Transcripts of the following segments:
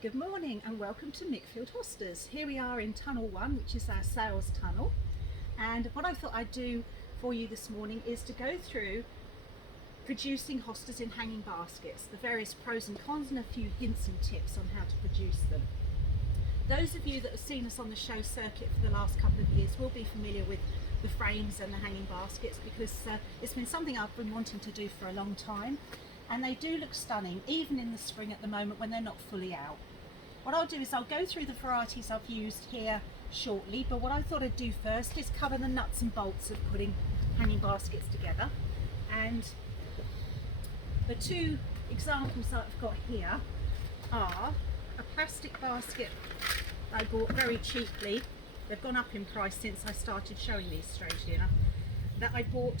Good morning and welcome to Mickfield Hostas. Here we are in Tunnel 1, which is our sales tunnel. And what I thought I'd do for you this morning is to go through producing hostas in hanging baskets, the various pros and cons and a few hints and tips on how to produce them. Those of you that have seen us on the show circuit for the last couple of years will be familiar with the frames and the hanging baskets because it's been something I've been wanting to do for a long time. And they do look stunning, even in the spring at the moment when they're not fully out. What I'll do is I'll go through the varieties I've used here shortly, but what I thought I'd do first is cover the nuts and bolts of putting hanging baskets together. And the two examples that I've got here are a plastic basket I bought very cheaply. They've gone up in price since I started showing these, strangely enough, that I bought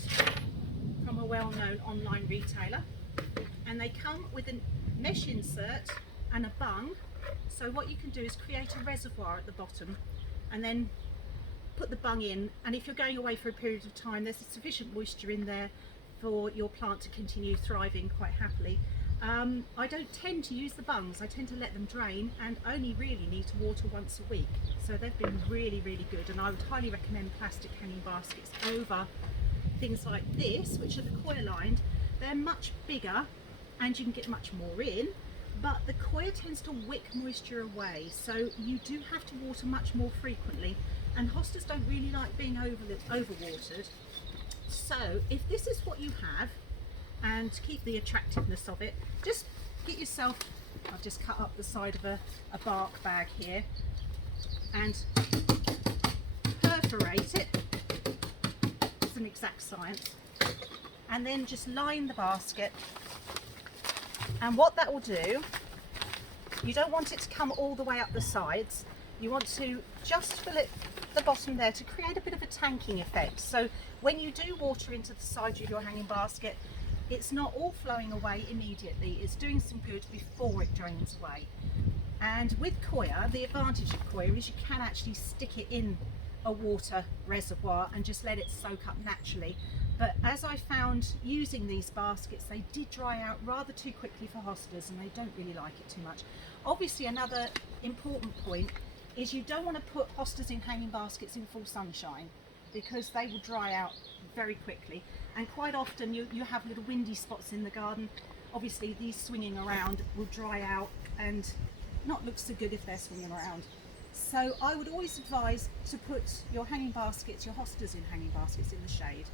from a well-known online retailer. And they come with a mesh insert and a bung, so what you can do is create a reservoir at the bottom and then put the bung in, and if you're going away for a period of time there's sufficient moisture in there for your plant to continue thriving quite happily. I don't tend to use the bungs, I tend to let them drain and only really need to water once a week, so they've been really good, and I would highly recommend plastic hanging baskets over things like this, which are the coir lined. They're much bigger and you can get much more in, but the coir tends to wick moisture away, so you do have to water much more frequently, and hostas don't really like being overwatered. So if this is what you have, and to keep the attractiveness of it, just get yourself, I've just cut up the side of a bark bag here and perforate it. It's an exact science. And then just line the basket, and what that will do, you don't want it to come all the way up the sides, you want to just fill it the bottom there to create a bit of a tanking effect, so when you do water into the side of your hanging basket it's not all flowing away immediately, it's doing some good before it drains away. And with coir, the advantage of coir is you can actually stick it in a water reservoir and just let it soak up naturally. But as I found using these baskets, they did dry out rather too quickly for hostas and they don't really like it too much. Obviously another important point is you don't want to put hostas in hanging baskets in full sunshine because they will dry out very quickly, and quite often you have little windy spots in the garden. Obviously these swinging around will dry out and not look so good if they're swinging around. So I would always advise to put your hanging baskets, your hostas in hanging baskets in the shade.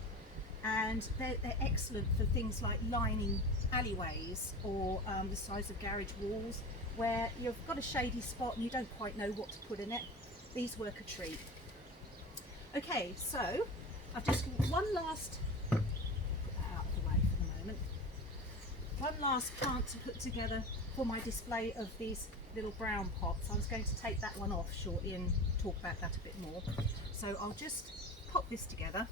And they're excellent for things like lining alleyways or the sides of garage walls where you've got a shady spot and you don't quite know what to put in it. These work a treat. Okay, so I've just one last, put that out of the way for the moment, one last plant to put together for my display of these little brown pots. I was going to take that one off shortly and talk about that a bit more. So I'll just pop this together.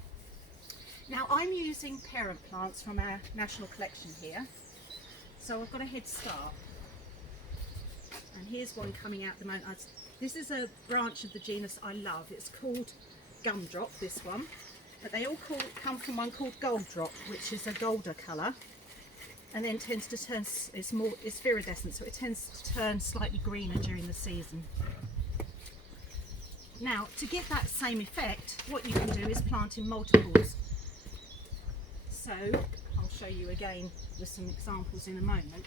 Now I'm using parent plants from our national collection here, so I've got a head start. And here's one coming out at the moment. This is a branch of the genus I love. It's called Gumdrop, this one, but they all come from one called Gold Drop, which is a golder colour, and then tends to turn, it's viridescent, so it tends to turn slightly greener during the season. Now, to get that same effect, what you can do is plant in multiples. So I'll show you again with some examples in a moment.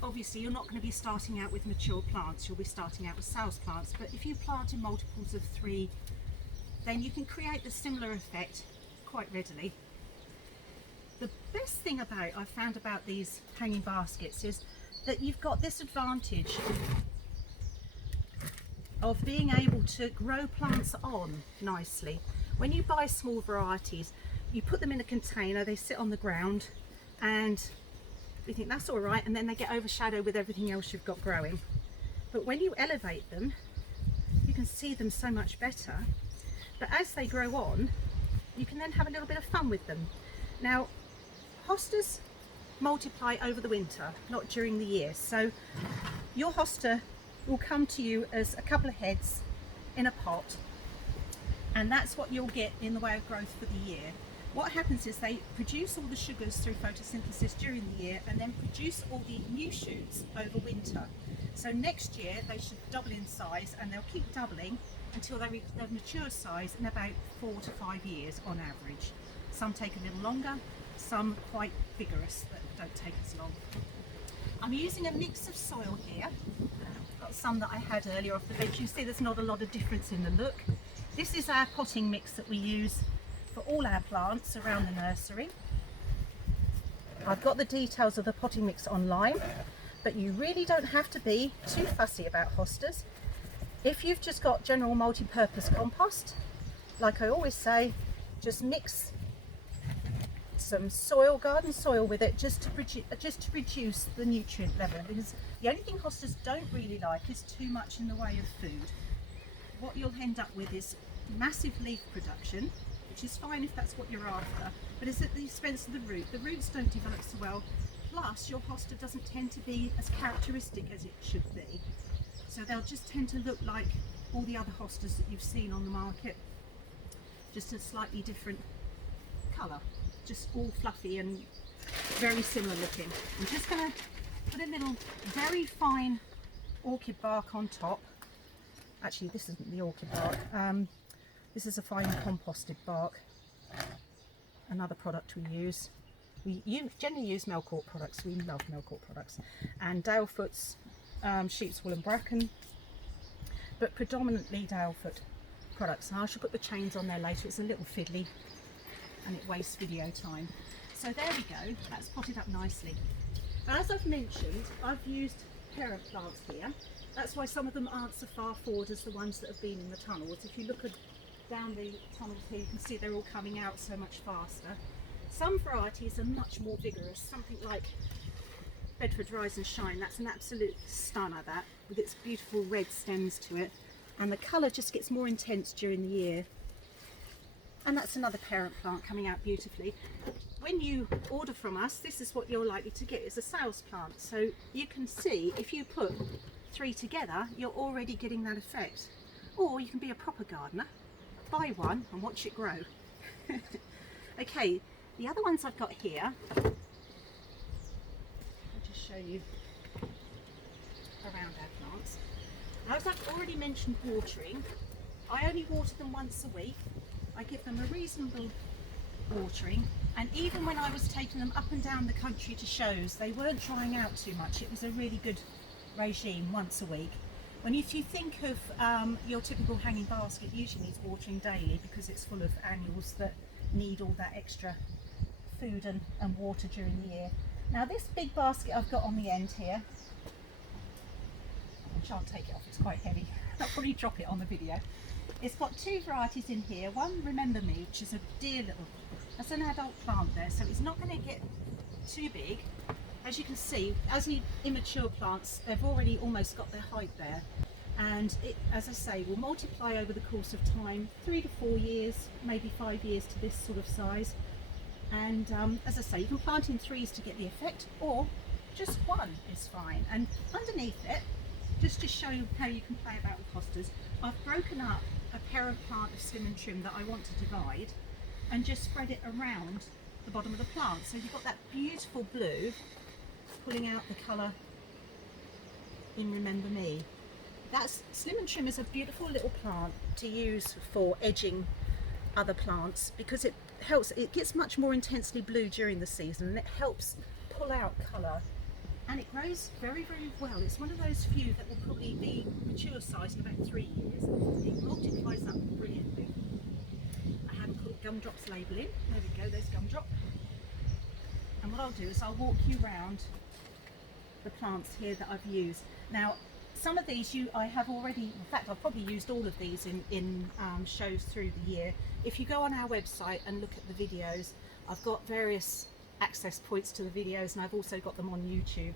Obviously you're not going to be starting out with mature plants, you'll be starting out with sales plants, but if you plant in multiples of 3, then you can create the similar effect quite readily. The best thing I've found about these hanging baskets is that you've got this advantage of being able to grow plants on nicely. When you buy small varieties, you put them in a container, they sit on the ground and you think that's all right, and then they get overshadowed with everything else you've got growing. But when you elevate them, you can see them so much better. But as they grow on, you can then have a little bit of fun with them. Now, hostas multiply over the winter, not during the year. So your hosta will come to you as a couple of heads in a pot, and that's what you'll get in the way of growth for the year. What happens is they produce all the sugars through photosynthesis during the year and then produce all the new shoots over winter. So next year they should double in size, and they'll keep doubling until they reach their mature size in about 4 to 5 years on average. Some take a little longer, some quite vigorous that don't take as long. I'm using a mix of soil here. I've got some that I had earlier off the bench. You see there's not a lot of difference in the look. This is our potting mix that we use for all our plants around the nursery. I've got the details of the potting mix online, but you really don't have to be too fussy about hostas. If you've just got general multi-purpose compost, like I always say, just mix some soil, garden soil with it, just to reduce the nutrient level, because the only thing hostas don't really like is too much in the way of food. What you'll end up with is massive leaf production, which is fine if that's what you're after, but it's at the expense of the root. The roots don't develop so well, plus your hosta doesn't tend to be as characteristic as it should be. So they'll just tend to look like all the other hostas that you've seen on the market, just a slightly different colour, just all fluffy and very similar looking. I'm just going to put a little very fine orchid bark on top. Actually, this isn't the orchid bark, this is a fine composted bark, another product we use. We generally use Melcourt products, we love Melcourt products, and Dalefoot's sheep's wool and bracken, but predominantly Dalefoot products. And I shall put the chains on there later, it's a little fiddly and it wastes video time. So there we go, that's potted up nicely. As I've mentioned, I've used parent plants here. That's why some of them aren't so far forward as the ones that have been in the tunnels. If you look down the tunnels here, you can see they're all coming out so much faster. Some varieties are much more vigorous, something like Bedford Rise and Shine. That's an absolute stunner, that, with its beautiful red stems to it, and the colour just gets more intense during the year. And that's another parent plant coming out beautifully. When you order from us, this is what you're likely to get, is a sales plant. So you can see if you put 3 together, you're already getting that effect. Or you can be a proper gardener, buy one and watch it grow. Okay, the other ones I've got here, I'll just show you around our plants. As I've already mentioned watering, I only water them once a week. I give them a reasonable watering, and even when I was taking them up and down the country to shows, they weren't drying out too much. It was a really good regime once a week. When if you think of your typical hanging basket, usually needs watering daily because it's full of annuals that need all that extra food and water during the year. Now this big basket I've got on the end here, I shan't take it off, it's quite heavy. I'll probably drop it on the video. It's got 2 varieties in here. One, Remember Me, which is a dear little, that's an adult plant there, so it's not going to get too big. As you can see, as the immature plants, they've already almost got their height there, and it, as I say, will multiply over the course of time, 3 to 4 years, maybe 5 years to this sort of size. And as I say, you can plant in 3s to get the effect, or just 1 is fine. And underneath it, just to show you how you can play about with hostas, I've broken up a parent plant of Slim and Trim that I want to divide and just spread it around the bottom of the plant. So you've got that beautiful blue pulling out the colour in Remember Me. That's Slim and Trim is a beautiful little plant to use for edging other plants because it helps, it gets much more intensely blue during the season and it helps pull out colour. And it grows very, very well. It's one of those few that will probably be mature size in about 3 years. It multiplies up brilliantly. I haven't put Gumdrop's label in. There we go, there's Gumdrop. And what I'll do is I'll walk you around the plants here that I've used. Now, some of these I have already, in fact, I've probably used all of these in shows through the year. If you go on our website and look at the videos, I've got various access points to the videos, and I've also got them on YouTube,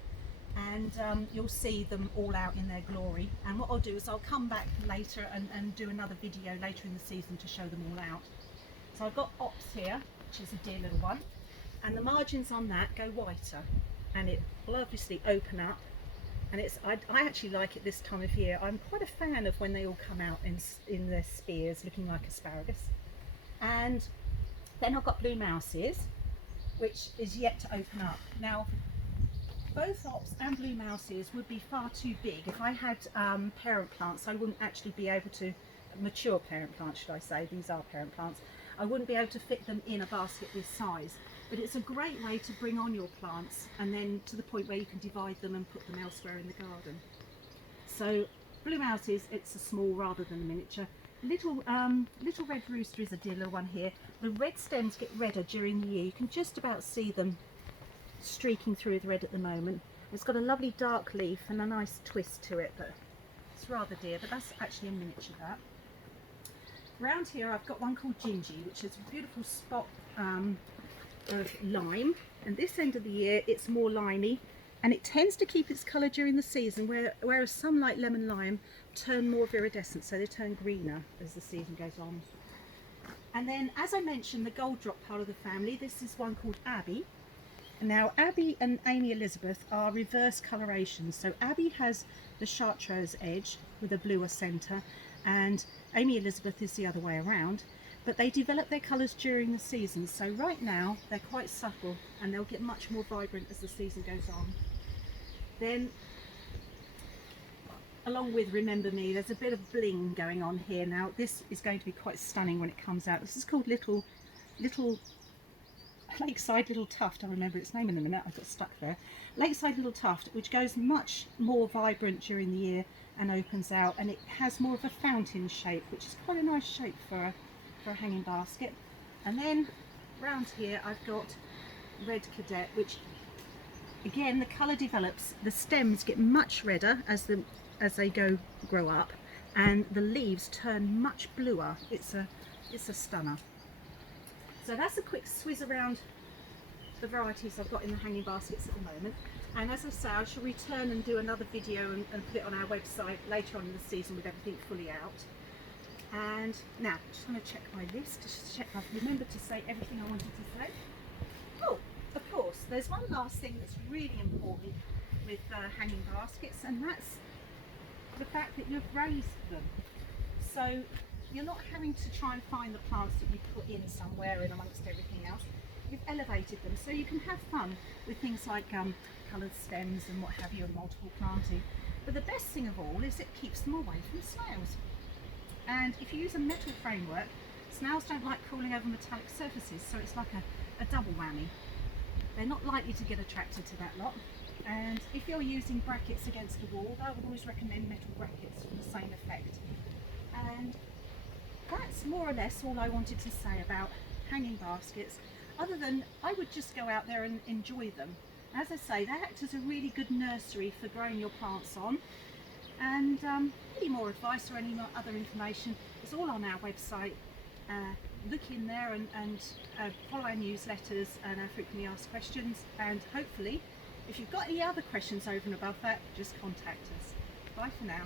and you'll see them all out in their glory. And what I'll do is I'll come back later and do another video later in the season to show them all out. So I've got Ops here, which is a dear little one, and the margins on that go whiter, and it will obviously open up, and it's I actually like it this time of year. I'm quite a fan of when they all come out in their spears looking like asparagus. And then I've got Blue Mouses, which is yet to open up. Now, both hops and blue mouses would be far too big. If I had parent plants, I wouldn't actually be able to, mature parent plants should I say, these are parent plants, I wouldn't be able to fit them in a basket this size. But it's a great way to bring on your plants and then to the point where you can divide them and put them elsewhere in the garden. So blue mouses, it's a small rather than a miniature. Little red rooster is a dear little one here. The red stems get redder during the year. You can just about see them streaking through with red at the moment. It's got a lovely dark leaf and a nice twist to it, but it's rather dear, but that's actually a miniature that. Round here I've got one called Gingy, which is a beautiful spot of lime, and this end of the year it's more limey, and it tends to keep its colour during the season, whereas some like lemon lime turn more viridescent, so they turn greener as the season goes on. And then, as I mentioned, the gold drop part of the family, this is one called Abby. Now Abby and Amy Elizabeth are reverse colorations, so Abby has the chartreuse edge with a bluer centre and Amy Elizabeth is the other way around, but they develop their colours during the season, so right now they're quite subtle and they'll get much more vibrant as the season goes on. Then, along with Remember Me, there's a bit of bling going on here. Now this is going to be quite stunning when it comes out. This is called Little Lakeside Little Tuft. I'll remember its name in a minute, I got stuck there. Lakeside Little Tuft, which goes much more vibrant during the year and opens out, and it has more of a fountain shape, which is quite a nice shape for a hanging basket. And then round here I've got Red Cadet, which again the colour develops. The stems get much redder as they grow up, and the leaves turn much bluer. It's a stunner. So that's a quick swizz around the varieties I've got in the hanging baskets at the moment. And as I say, I shall return and do another video and put it on our website later on in the season with everything fully out. And now, just want to check my list, just to check I've remembered to say everything I wanted to say. Oh, of course, there's one last thing that's really important with hanging baskets, and that's the fact that you've raised them. So you're not having to try and find the plants that you put in somewhere in amongst everything else. You've elevated them, so you can have fun with things like coloured stems and what have you, and multiple planting. But the best thing of all is it keeps them away from snails. And if you use a metal framework, snails don't like crawling over metallic surfaces, so it's like a double whammy. They're not likely to get attracted to that lot. And if you're using brackets against the wall, I would always recommend metal brackets for the same effect. And that's more or less all I wanted to say about hanging baskets, other than I would just go out there and enjoy them. As I say, they act as a really good nursery for growing your plants on, and any more advice or any more other information is all on our website. Look in there and follow our newsletters and our frequently asked questions, and hopefully if you've got any other questions over and above that, just contact us. Bye for now.